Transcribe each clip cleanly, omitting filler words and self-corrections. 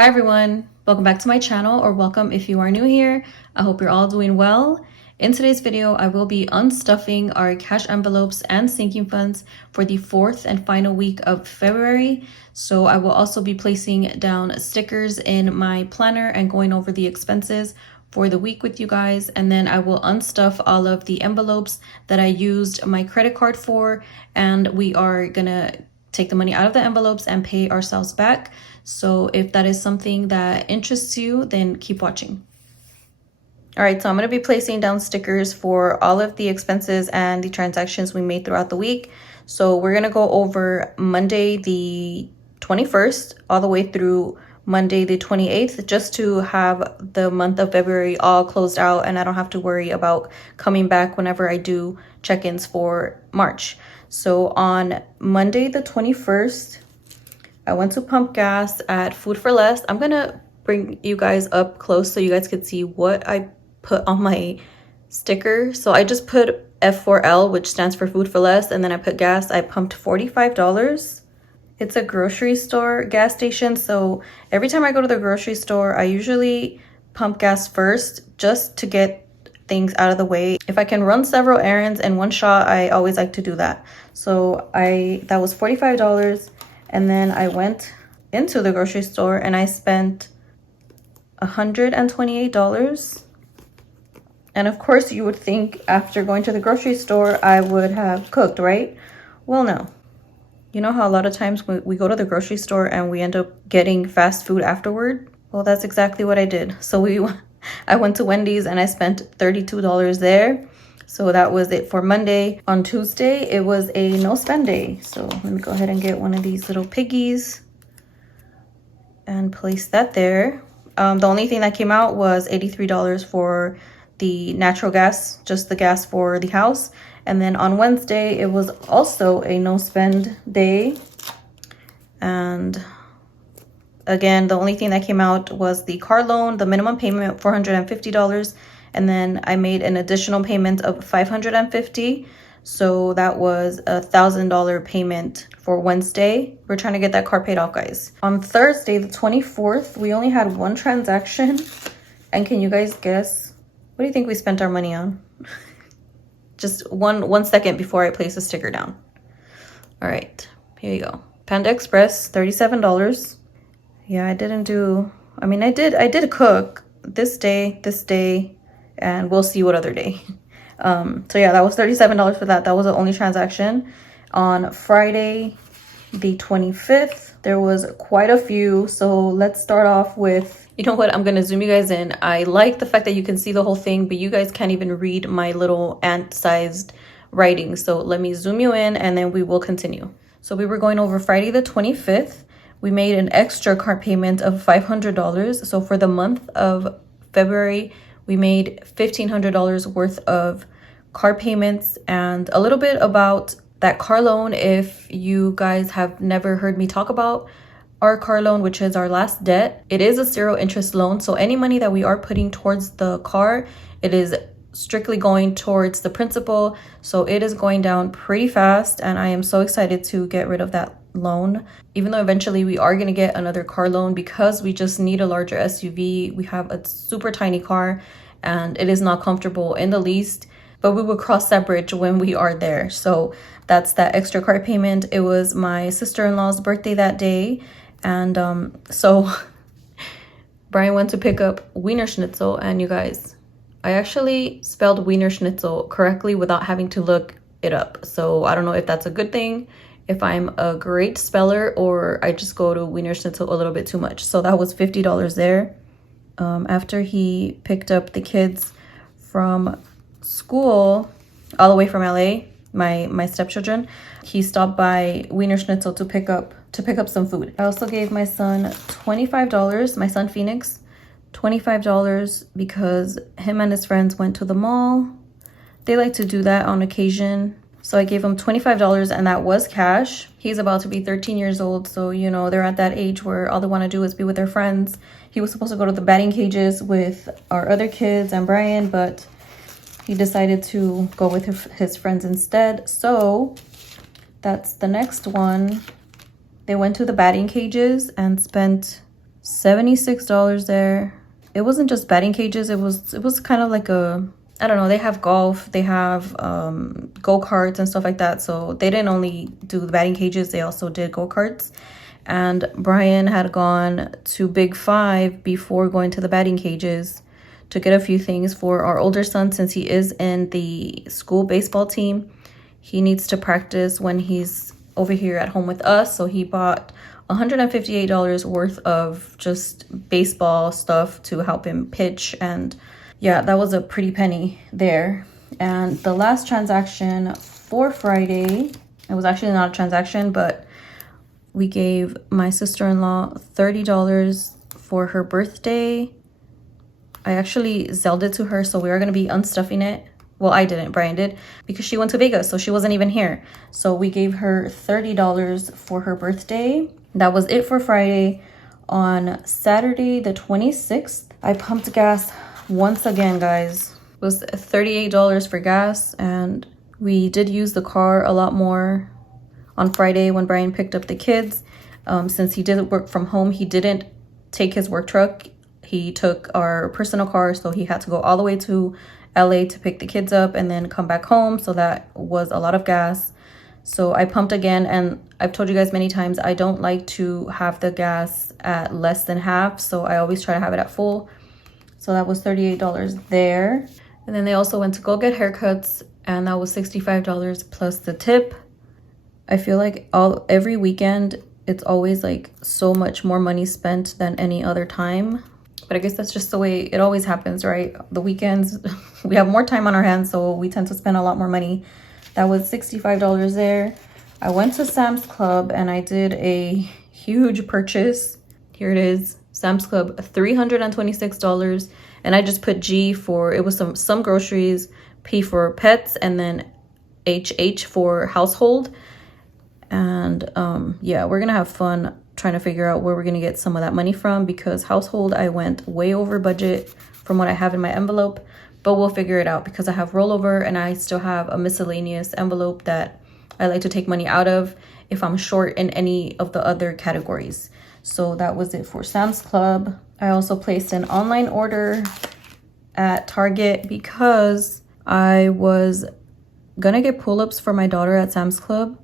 Hi everyone, welcome back to my channel, or welcome if you are new here. I hope you're all doing well. In today's video, I will be unstuffing our cash envelopes and sinking funds for the fourth and final week of February. So I will also be placing down stickers in my planner and going over the expenses for the week with you guys. And then I will unstuff all of the envelopes that I used my credit card for, and we are gonna take the money out of the envelopes and pay ourselves back. So if that is something that interests you, then keep watching. All right, so I'm going to be placing down stickers for all of the expenses and the transactions we made throughout the week. So we're going to go over Monday the 21st all the way through Monday the 28th, just to have the month of February all closed out and I don't have to worry about coming back whenever I do check-ins for March. So on Monday the 21st, I went to pump gas at Food for Less. I'm gonna bring you guys up close so you guys could see what I put on my sticker. So I just put F4L, which stands for Food for Less, and then I put gas. I pumped $45. It's a grocery store gas station, so every time I go to the grocery store, I usually pump gas first just to get things out of the way. If I can run several errands in one shot, I always like to do that. So that was $45. And then I went into the grocery store and I spent $128. And of course you would think after going to the grocery store, I would have cooked, right? Well, no. You know how a lot of times we go to the grocery store and we end up getting fast food afterward? Well, that's exactly what I did. So I went to Wendy's and I spent $32 there. So that was it for Monday. On Tuesday, it was a no spend day. So let me go ahead and get one of these little piggies and place that there. The only thing that came out was $83 for the natural gas, just the gas for the house. And then on Wednesday, it was also a no spend day. And again, the only thing that came out was the car loan, the minimum payment, $450. And then I made an additional payment of $550. So that was a $1,000 payment for Wednesday. We're trying to get that car paid off, guys. On Thursday, the 24th, we only had one transaction. And can you guys guess? What do you think we spent our money on? Just one second before I place the sticker down. All right, here you go. Panda Express, $37. Yeah, I did cook this day, and we'll see what other day. So yeah, that was $37 for that. That was the only transaction. On Friday, the 25th, there was quite a few. So let's start off with, you know what, I'm gonna zoom you guys in. I like the fact that you can see the whole thing, but you guys can't even read my little ant-sized writing. So let me zoom you in and then we will continue. So we were going over Friday the 25th. We made an extra car payment of $500. So for the month of February, we made $1,500 worth of car payments. And a little bit about that car loan, if you guys have never heard me talk about our car loan, which is our last debt, it is a zero interest loan. So any money that we are putting towards the car, it is strictly going towards the principal. So it is going down pretty fast, and I am so excited to get rid of that loan, even though eventually we are going to get another car loan because we just need a larger SUV. We have a super tiny car and it is not comfortable in the least, but we will cross that bridge when we are there. So that's that extra car payment. It was my sister-in-law's birthday that day, and so Brian went to pick up Wiener Schnitzel, and you guys, I actually spelled Wiener Schnitzel correctly without having to look it up. So I don't know if that's a good thing, if I'm a great speller, or I just go to Wiener Schnitzel a little bit too much. So that was $50 there. After he picked up the kids from school all the way from LA, my stepchildren, he stopped by Wiener Schnitzel to pick up some food. I also gave my son $25, my son Phoenix, $25 because him and his friends went to the mall. They like to do that on occasion. So I gave him $25, and that was cash. He's about to be 13 years old, so you know, they're at that age where all they want to do is be with their friends. He was supposed to go to the batting cages with our other kids and Brian, but he decided to go with his friends instead. So that's the next one. They went to the batting cages and spent $76 there. It wasn't just batting cages, it was kind of like a, I don't know, they have golf, they have go-karts and stuff like that. So they didn't only do the batting cages, they also did go-karts. And Brian had gone to Big Five before going to the batting cages to get a few things for our older son, since he is in the school baseball team. He needs to practice when he's over here at home with us. So he bought $158 worth of just baseball stuff to help him pitch. And yeah, that was a pretty penny there. And the last transaction for Friday, it was actually not a transaction, but we gave my sister-in-law $30 for her birthday. I actually Zelled it to her, so we are going to be unstuffing it. Well, I didn't, Brian did, because she went to Vegas, so she wasn't even here. So we gave her $30 for her birthday. That was it for Friday. On Saturday, the 26th, I pumped gas once again, guys. It was $38 for gas, and we did use the car a lot more on Friday when Brian picked up the kids. Since he did work from home, he didn't take his work truck. He took our personal car, so he had to go all the way to LA to pick the kids up and then come back home. So that was a lot of gas. So I pumped again, and I've told you guys many times, I don't like to have the gas at less than half. So I always try to have it at full. So that was $38 there. And then they also went to go get haircuts, and that was $65 plus the tip. I feel like every weekend, it's always like so much more money spent than any other time. But I guess that's just the way it always happens, right? The weekends, we have more time on our hands, so we tend to spend a lot more money. That was $65 there. I went to Sam's Club and I did a huge purchase. Here it is, Sam's Club, $326. And I just put G for, it was some groceries, P for pets, and then HH for household. And yeah, we're gonna have fun trying to figure out where we're gonna get some of that money from, because household, I went way over budget from what I have in my envelope, but we'll figure it out because I have rollover and I still have a miscellaneous envelope that I like to take money out of if I'm short in any of the other categories. So that was it for Sam's Club. I also placed an online order at Target because I was gonna get pull-ups for my daughter at Sam's Club,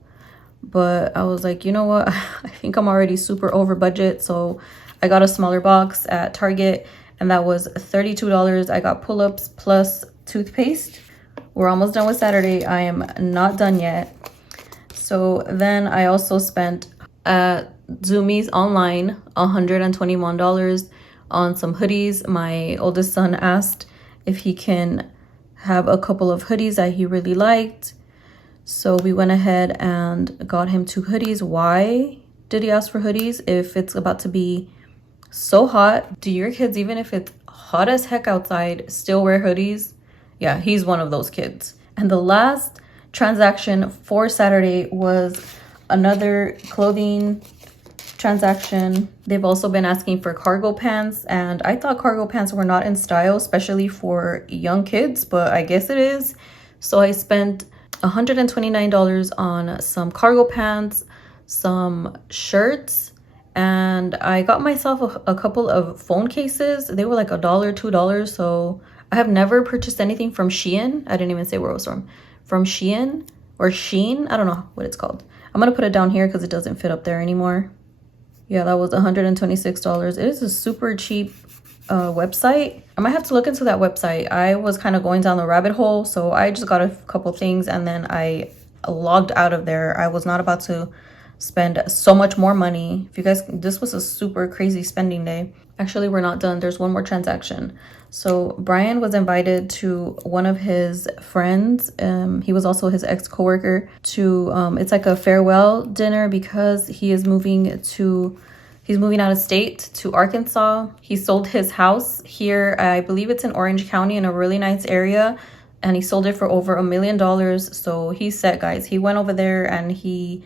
but I was like, you know what, I think I'm already super over budget. So I got a smaller box at Target, and that was $32. I got pull-ups plus toothpaste. We're almost done with Saturday. I am not done yet. So then I also spent at Zoomies online $121 on some hoodies. My oldest son asked if he can have a couple of hoodies that he really liked. So we went ahead and got him 2 hoodies. Why did he ask for hoodies if it's about to be so hot? Do your kids, even if it's hot as heck outside, still wear hoodies? Yeah, he's one of those kids. And the last transaction for Saturday was another clothing transaction. They've also been asking for cargo pants, and I thought cargo pants were not in style, especially for young kids, but I guess it is. So I spent $129 on some cargo pants, some shirts, and I got myself a couple of phone cases. They were like $1, $2. So I have never purchased anything from Shein. I didn't even say where it was from Shein or Sheen. I don't know what it's called. I'm gonna put it down here because it doesn't fit up there anymore. Yeah, that was $126. It is a super cheap website. I might have to look into that website. I was kind of going down the rabbit hole, so I just got a couple things and then I logged out of there. I was not about to spend so much more money. If you guys, this was a super crazy spending day. Actually, we're not done. There's one more transaction. So Brian was invited to one of his friends. He was also his ex-coworker to, it's like a farewell dinner because he is he's moving out of state to Arkansas. He sold his house here. I believe it's in Orange County in a really nice area. And he sold it for over $1 million. So he's set, guys. He went over there and he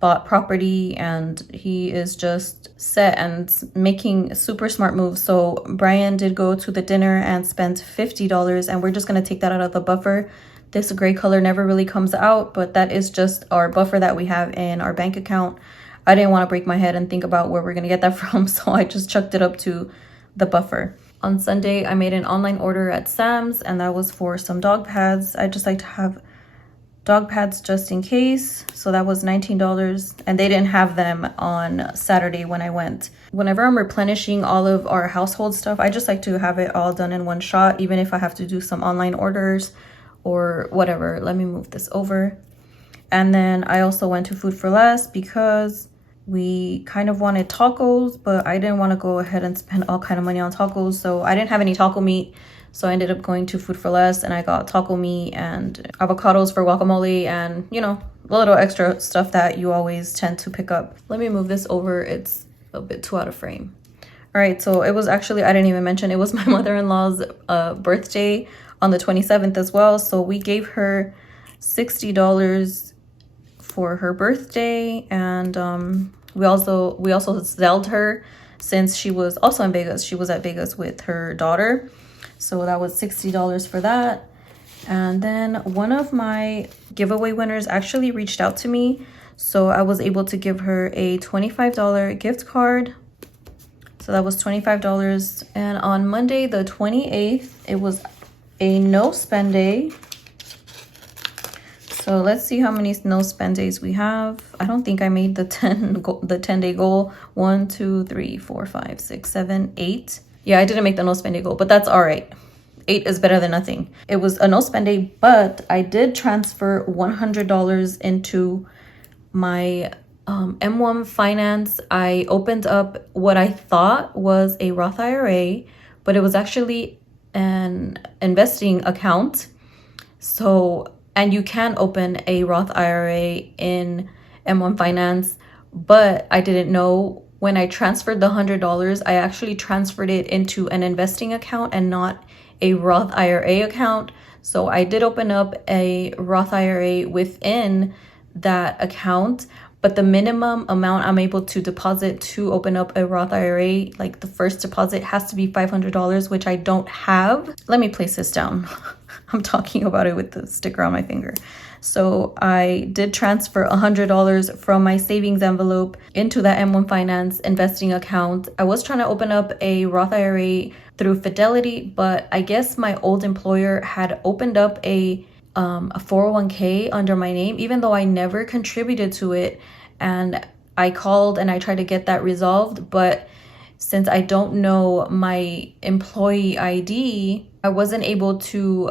bought property and he is just set and making super smart moves. So Brian did go to the dinner and spent $50, and we're just going to take that out of the buffer. This gray color never really comes out, but that is just our buffer that we have in our bank account. I didn't want to break my head and think about where we're going to get that from. So I just chucked it up to the buffer. On Sunday, I made an online order at Sam's, and that was for some dog pads. I just like to have dog pads just in case. So that was $19, and they didn't have them on Saturday when I went. Whenever I'm replenishing all of our household stuff, I just like to have it all done in one shot, even if I have to do some online orders or whatever. Let me move this over. And then I also went to Food for Less because we kind of wanted tacos, but I didn't want to go ahead and spend all kind of money on tacos. So I didn't have any taco meat. So I ended up going to Food for Less, and I got taco meat and avocados for guacamole and, you know, a little extra stuff that you always tend to pick up. Let me move this over. It's a bit too out of frame. All right, so it was actually, I didn't even mention, it was my mother-in-law's birthday on the 27th as well. So we gave her $60 for her birthday, and we also Zelled her since she was also in Vegas. She was at Vegas with her daughter, so that was $60 for that. And then one of my giveaway winners actually reached out to me, so I was able to give her a $25 gift card. So that was $25. And on Monday the 28th, it was a no spend day. So let's see how many no spend days we have. I don't think I made the 10-day goal. 1, 2, 3, 4, 5, 6, 7, 8. Yeah, I didn't make the no spend day goal, but that's all right. 8 is better than nothing. It was a no spend day, but I did transfer $100 into my M1 Finance. I opened up what I thought was a Roth IRA, but it was actually an investing account. So, and you can open a Roth IRA in M1 Finance, but I didn't know when I transferred the $100, I actually transferred it into an investing account and not a Roth IRA account. So I did open up a Roth IRA within that account, but the minimum amount I'm able to deposit to open up a Roth IRA, like the first deposit, has to be $500, which I don't have. Let me place this down. I'm talking about it with the sticker on my finger. So I did transfer $100 from my savings envelope into that M1 Finance investing account. I was trying to open up a Roth IRA through Fidelity, but I guess my old employer had opened up a 401k under my name, even though I never contributed to it. And I called and I tried to get that resolved, but since I don't know my employee ID, I wasn't able to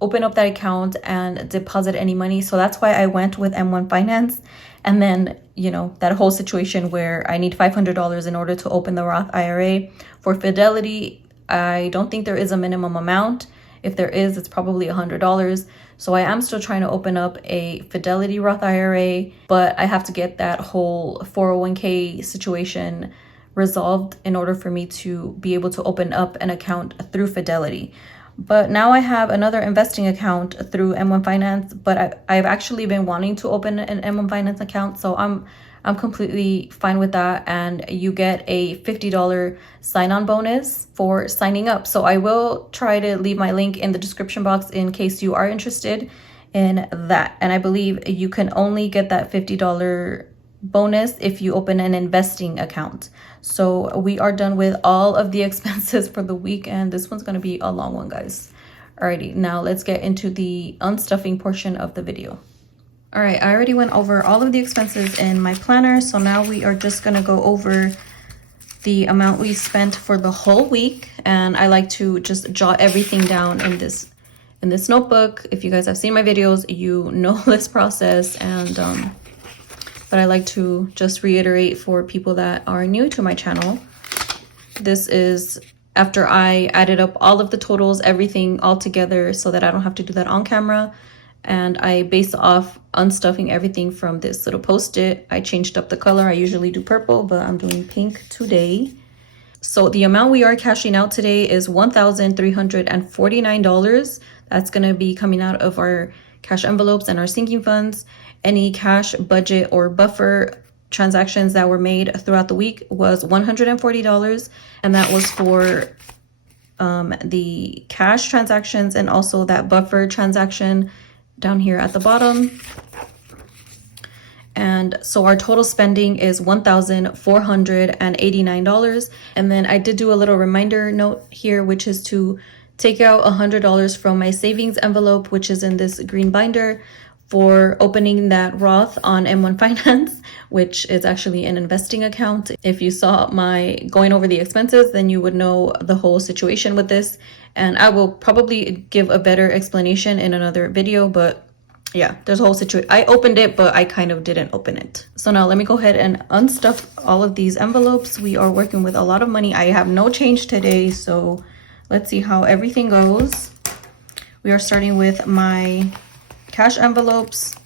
open up that account and deposit any money. So that's why I went with M1 Finance. And then, you know, that whole situation where I need $500 in order to open the Roth IRA. For Fidelity, I don't think there is a minimum amount. If there is, it's probably $100. So I am still trying to open up a Fidelity Roth IRA, but I have to get that whole 401k situation resolved in order for me to be able to open up an account through Fidelity. But now I have another investing account through M1 Finance, but I've actually been wanting to open an M1 Finance account, so I'm completely fine with that. And you get a $50 sign-on bonus for signing up. So I will try to leave my link in the description box in case you are interested in that. And I believe you can only get that $50 bonus if you open an investing account. So we are done with all of the expenses for the week, and this one's going to be a long one, guys. Alrighty, now let's get into the unstuffing portion of the video. All right, I already went over all of the expenses in my planner, so now we are just going to go over the amount we spent for the whole week. And I like to just jot everything down in this notebook. If you guys have seen my videos, you know this process. And but I like to just reiterate for people that are new to my channel. This is after I added up all of the totals, everything all together, so that I don't have to do that on camera. And I based off unstuffing everything from this little post-it. I changed up the color. I usually do purple, but I'm doing pink today. So the amount we are cashing out today is $1,349. That's going to be coming out of our cash envelopes and our sinking funds. Any cash, budget, or buffer transactions that were made throughout the week was $140, and that was for the cash transactions and also that buffer transaction down here at the bottom. And so our total spending is $1,489. And then I did do a little reminder note here, which is to take out $100 from my savings envelope, which is in this green binder, for opening that Roth on M1 Finance, which is actually an investing account. If you saw my going over the expenses, then you would know the whole situation with this. And I will probably give a better explanation in another video, but yeah, there's a whole situation. I opened it, but I kind of didn't open it. So now let me go ahead and unstuff all of these envelopes. We are working with a lot of money. I have no change today, so let's see how everything goes. We are starting with my cash envelopes.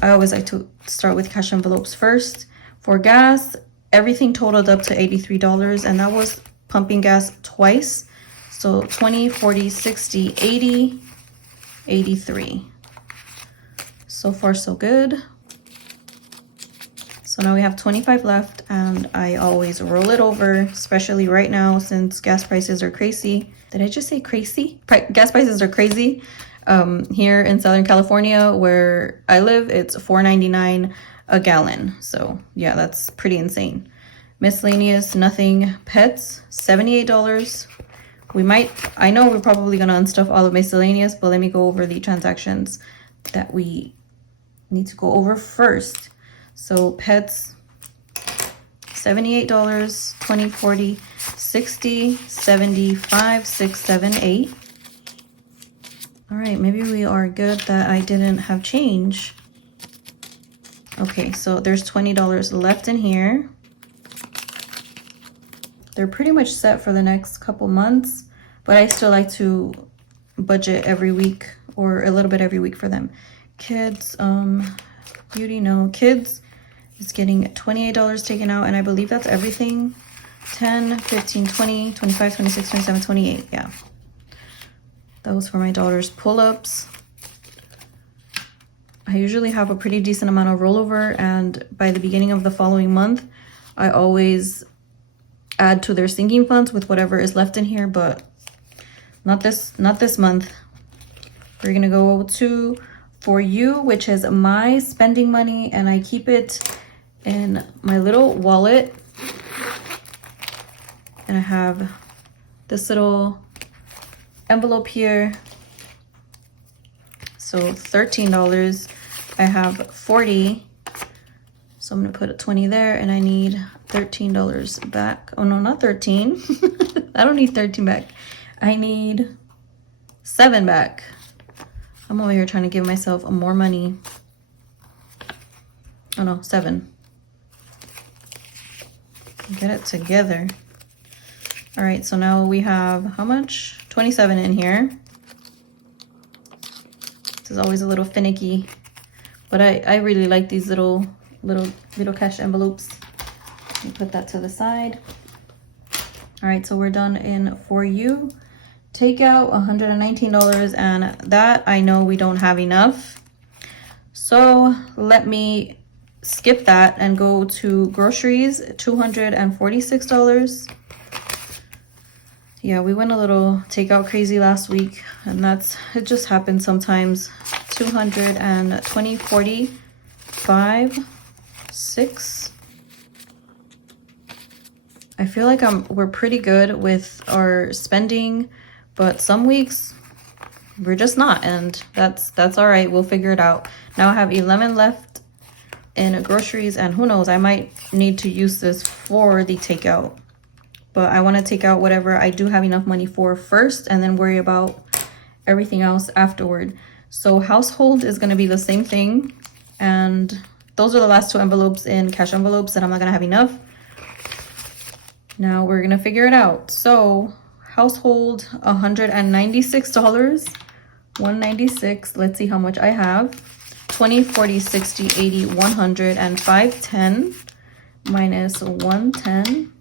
I always like to start with cash envelopes first. For gas, everything totaled up to $83, and that was pumping gas twice. So 20, 40, 60, 80, 83. So far, so good. So now we have 25 left, and I always roll it over, especially right now since gas prices are crazy. Did I just say crazy? Gas prices are crazy. Here in Southern California, where I live, it's $4.99 a gallon. So yeah, that's pretty insane. Miscellaneous, nothing. Pets, $78. I know we're probably gonna unstuff all of miscellaneous, but let me go over the transactions that we need to go over first. So pets, $78, 20, 40, 60, 75, 6, 7, 8. All right, maybe we are good that I didn't have change. Okay, so there's $20 left in here. They're pretty much set for the next couple months, but I still like to budget every week or a little bit every week for them. Kids, beauty, no. Kids is getting $28 taken out, and I believe that's everything. 10, 15, 20, 25, 26, 27, 28, yeah. That was for my daughter's pull-ups. I usually have a pretty decent amount of rollover, and by the beginning of the following month, I always add to their sinking funds with whatever is left in here, but not this month. We're gonna go to For You, which is my spending money, and I keep it in my little wallet. And I have this little envelope here. So $13. I have 40. So I'm gonna put a 20 there, and I need $13 back. Oh no, not 13. I don't need 13 back. I need 7 back. I'm over here trying to give myself more money. Oh no, 7. Get it together. All right, so now we have how much? 27 in here. This is always a little finicky, but I really like these little cash envelopes. Let me put that to the side. All right, so we're done in For You. Take out $119, and that I know we don't have enough. So let me skip that and go to groceries, $246. Yeah, we went a little takeout crazy last week, and it just happens sometimes. 220, 40, 5, 6. I feel like we're pretty good with our spending, but some weeks we're just not, and that's all right. We'll figure it out. Now I have 11 left in groceries, and who knows, I might need to use this for the takeout. But I want to take out whatever I do have enough money for first, and then worry about everything else afterward. So household is going to be the same thing, and those are the last 2 envelopes in cash envelopes, and I'm not going to have enough. Now we're going to figure it out. So household, $196, 196. Let's see how much I have. 20, 40, 60, 80, 100, and 510 minus 110.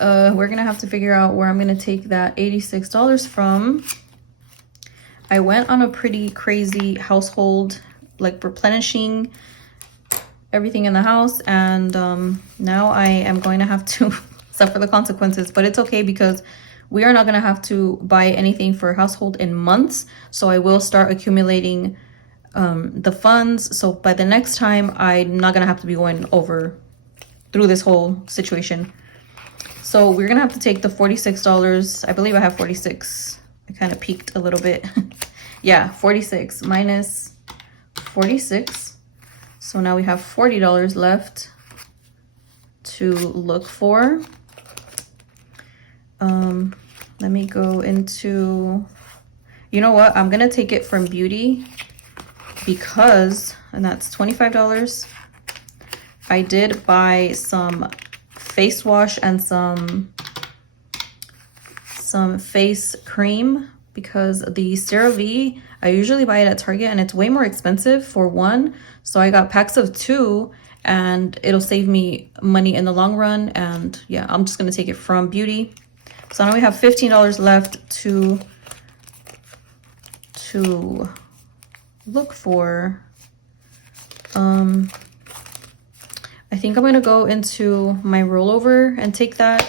We're gonna have to figure out where I'm gonna take that $86 from. I went on a pretty crazy household, like replenishing everything in the house, and now I am going to have to suffer the consequences, but it's okay because we are not going to have to buy anything for household in months. So I will start accumulating the funds. So by the next time, I'm not gonna have to be going over through this whole situation. So we're gonna have to take the $46. I believe I have 46. I kind of peaked a little bit. Yeah, 46 minus 46. So now we have $40 left to look for. Let me go into, you know what? I'm gonna take it from beauty because, and that's $25. I did buy some face wash and some face cream because the CeraVe, I usually buy it at Target and it's way more expensive for one. So I got packs of 2 and it'll save me money in the long run. And yeah, I'm just gonna take it from beauty. So now we have $15 left to look for. I think I'm gonna go into my rollover and take that.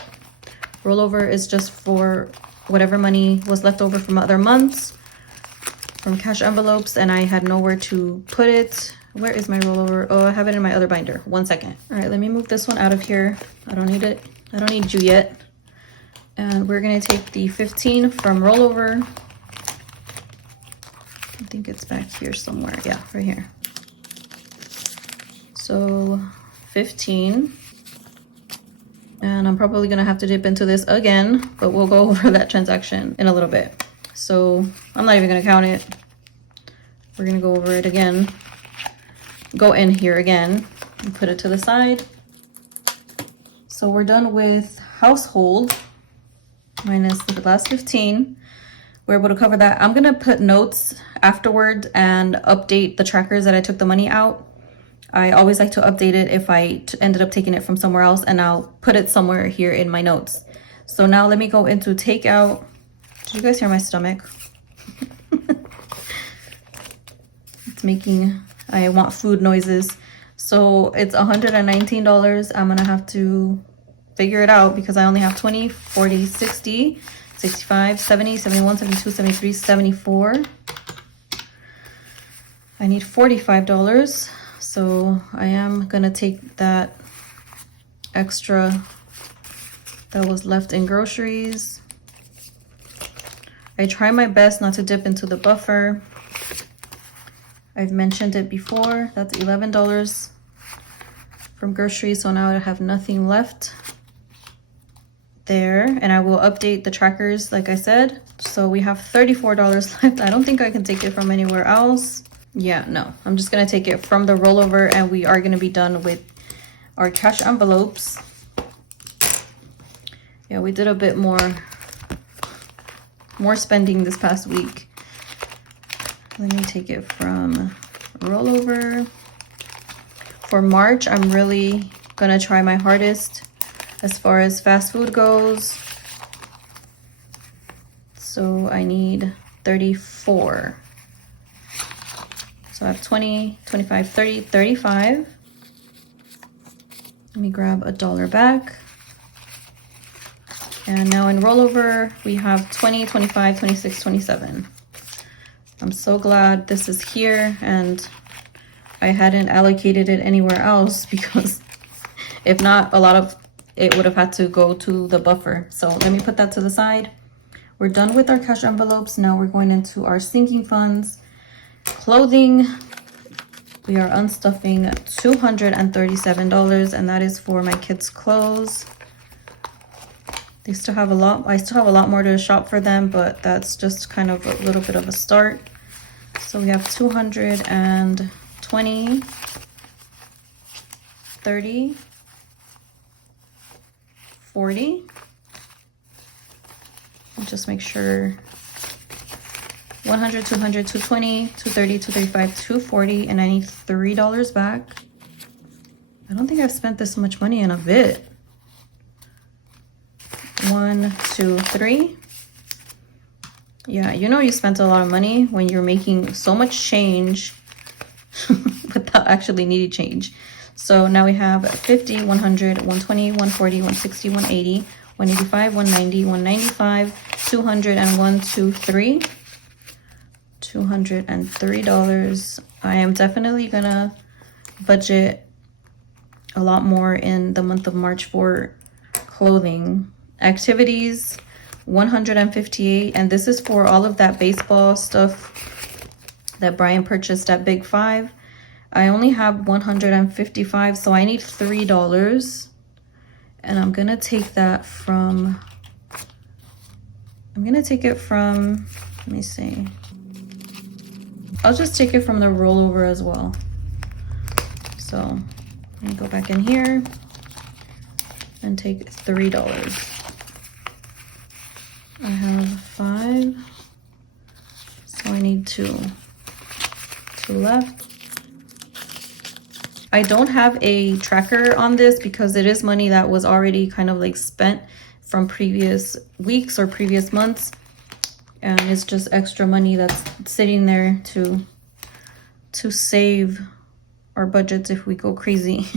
Rollover is just for whatever money was left over from other months, from cash envelopes, and I had nowhere to put it. Where is my rollover? Oh, I have it in my other binder. 1 second. All right, let me move this one out of here. I don't need it. I don't need Jeanette. And we're gonna take the 15 from rollover. I think it's back here somewhere. Yeah, right here. So 15. And I'm probably gonna have to dip into this again, but we'll go over that transaction in a little bit. So I'm not even gonna count it. We're gonna go over it again. Go in here again and put it to the side. So we're done with household minus the last 15. We're able to cover that. I'm gonna put notes afterward and update the trackers that I took the money out. I always like to update it if I ended up taking it from somewhere else, and I'll put it somewhere here in my notes. So now let me go into takeout. Did you guys hear my stomach? It's making, I want food noises. So it's $119. I'm gonna have to figure it out because I only have 20, 40, 60, 65, 70, 71, 72, 73, 74. I need $45. So I am gonna take that extra that was left in groceries. I try my best not to dip into the buffer. I've mentioned it before. That's $11 from groceries. So now I have nothing left there. And I will update the trackers like I said. So we have $34 left. I don't think I can take it from anywhere else. Yeah, no, I'm just gonna take it from the rollover and we are gonna be done with our cash envelopes. Yeah, we did a bit more spending this past week. Let me take it from rollover. For March, I'm really gonna try my hardest as far as fast food goes. So I need 34. So I have 20, 25, 30, 35. Let me grab $1 back. And now in rollover, we have 20, 25, 26, 27. I'm so glad this is here and I hadn't allocated it anywhere else because if not, a lot of it would have had to go to the buffer. So let me put that to the side. We're done with our cash envelopes. Now we're going into our sinking funds. Clothing, we are unstuffing $237 and that is for my kids' clothes. They still have a lot, I still have a lot more to shop for them, but that's just kind of a little bit of a start. So we have 220, 30, 40. Just make sure 100, 200, 220, 230, 235, 240, and I need $3 back. I don't think I've spent this much money in a bit. 1, 2, 3. Yeah, you know you spent a lot of money when you're making so much change without actually needing change. So now we have 50, 100, 120, 140, 160, 180, 185, 190, 195, 200, and 1, 2, 3. $203. I am definitely gonna budget a lot more in the month of March for clothing. Activities, 158, and this is for all of that baseball stuff that Brian purchased at Big Five. I only have 155, so I need $3, and I'm gonna take that from, let me see, I'll just take it from the rollover as well. So let me go back in here and take $3. I have 5, so I need 2 left. I don't have a tracker on this because it is money that was already kind of like spent from previous weeks or previous months, and it's just extra money that's sitting there to save our budgets if we go crazy.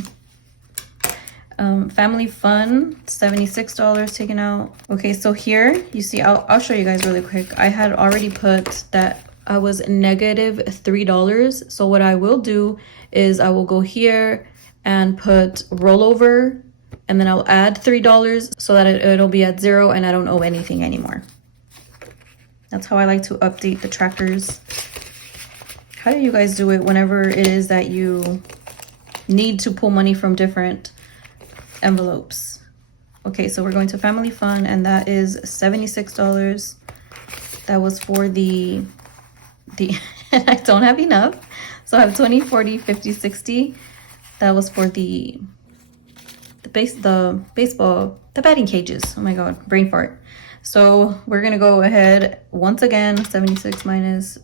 Family fun, $76 taken out. Okay, so here you see, I'll show you guys really quick. I had already put that I was negative $3. So what I will do is I will go here and put rollover, and then I'll add $3 so that it'll be at 0 and I don't owe anything anymore. That's how I like to update the trackers. How do you guys do it whenever it is that you need to pull money from different envelopes? Okay, so we're going to family fun, and that is $76. That was for the I don't have enough, so I have 20, 40, 50, 60. That was for the baseball, the batting cages. Oh my god, brain fart. So we're gonna go ahead once again, 76 minus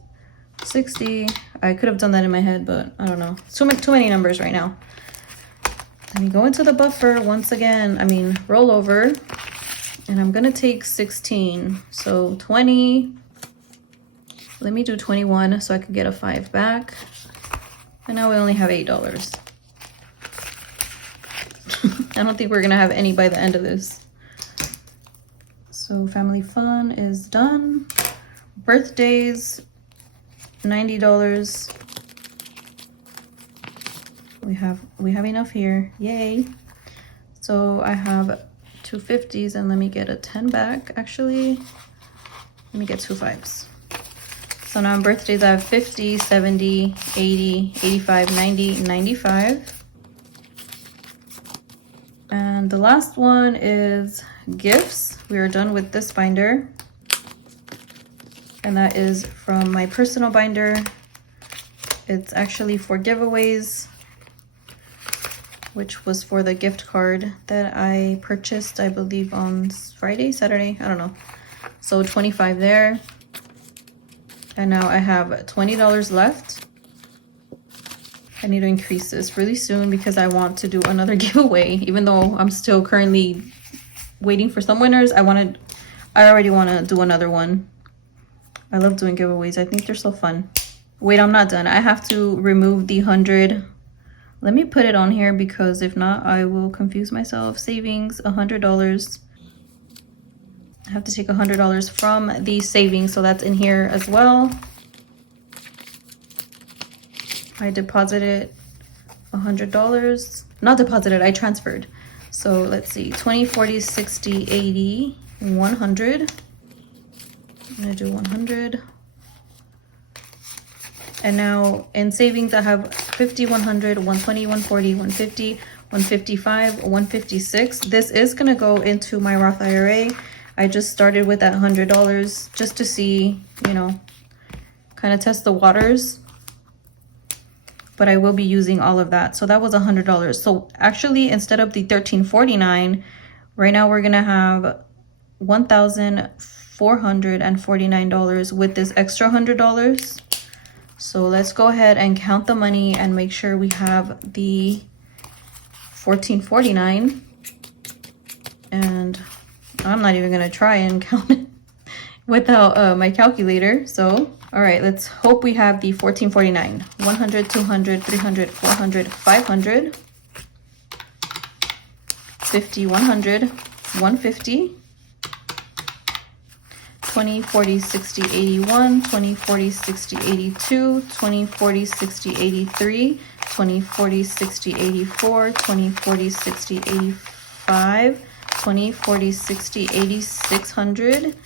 60. I could have done that in my head, but I don't know. Too many numbers right now. Let me go into the buffer once again. I mean, roll over, and I'm gonna take 16. So 20. Let me do 21 so I could get a 5 back. And now we only have $8. I don't think we're gonna have any by the end of this. So family fun is done. Birthdays, $90. We have enough here, yay. So I have 2 50s, and let me get a 10 back. Actually, let me get 2 5s. So now on birthdays I have 50, 70, 80, 85, 90, 95. And the last one is gifts. We are done with this binder, and that is from my personal binder. It's actually for giveaways, which was for the gift card that I purchased, I believe on Friday, Saturday, I don't know. So 25 there. And now I have $20 left. I need to increase this really soon because I want to do another giveaway. Even though I'm still currently waiting for some winners, I already want to do another one. I love doing giveaways. I think they're so fun. Wait, I'm not done. I have to remove the 100. Let me put it on here because if not, I will confuse myself. Savings, $100. I have to take $100 from the savings, so that's in here as well. I deposited $100. Not deposited, I transferred. So let's see, 20, 40, 60, 80, 100. I'm gonna do 100. And now in savings, I have 50, 100, 120, 140, 150, 155, 156. This is gonna go into my Roth IRA. I just started with that $100 just to see, you know, kind of test the waters. But I will be using all of that. So that was $100. So actually, instead of the $1,349, right now we're gonna have $1,449 with this extra $100. So let's go ahead and count the money and make sure we have the $1,449. And I'm not even gonna try and count it without my calculator. So, all right, let's hope we have the $1,449. 100, 200, 300, 400, 500, 50, 100, 150, 20, 40, 60, 81, 20, 40, 60, 82, 20, 40, 60, 83, 20, 40, 60, 84, 20, 40, 60, 85, 20, 40, 60, 80, 600,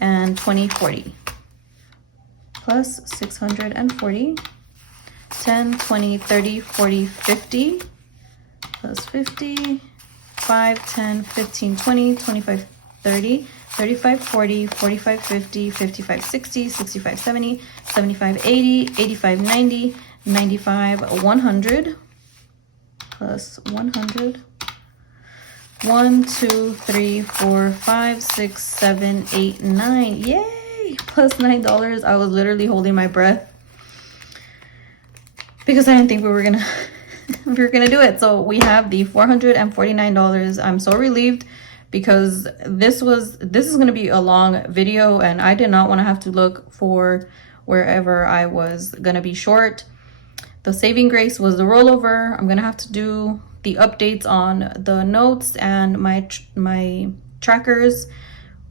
and 20, 40. Plus 640, 10, 20, 30, 40, 50, plus 50, 5, 10, 15, 20, 25, 30, 35, 40, 45, 50, 55, 60, 65, 70, 75, 80, 85, 90, 95, 100, plus 100, 1, 2, 3, 4, 5, 6, 7, 8, 9, yay, plus $9. I was literally holding my breath because I didn't think we were gonna do it. So we have the $449. I'm so relieved because this is going to be a long video and I did not want to have to look for wherever I was going to be short. The saving grace was the rollover. I'm going to have to do the updates on the notes and my trackers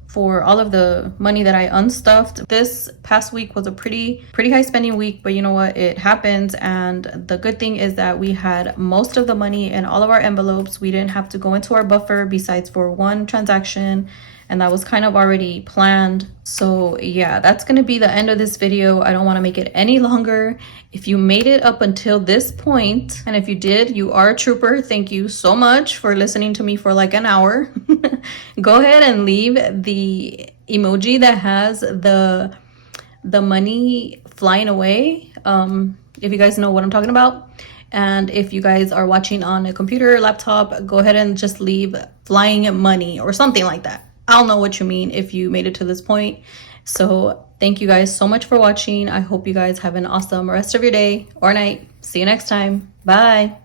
for all of the money that I unstuffed. This past week was a pretty high spending week, but you know what? It happens. And the good thing is that we had most of the money in all of our envelopes. We didn't have to go into our buffer besides for one transaction, and that was kind of already planned. So yeah, that's gonna be the end of this video. I don't want to make it any longer. If you made it up until this point, and if you did, you are a trooper. Thank you so much for listening to me for like an hour. Go ahead and leave the emoji that has the money flying away, if you guys know what I'm talking about. And if you guys are watching on a computer or laptop, go ahead and just leave flying money or something like that. I'll know what you mean if you made it to this point. So thank you guys so much for watching. I hope you guys have an awesome rest of your day or night. See you next time. Bye.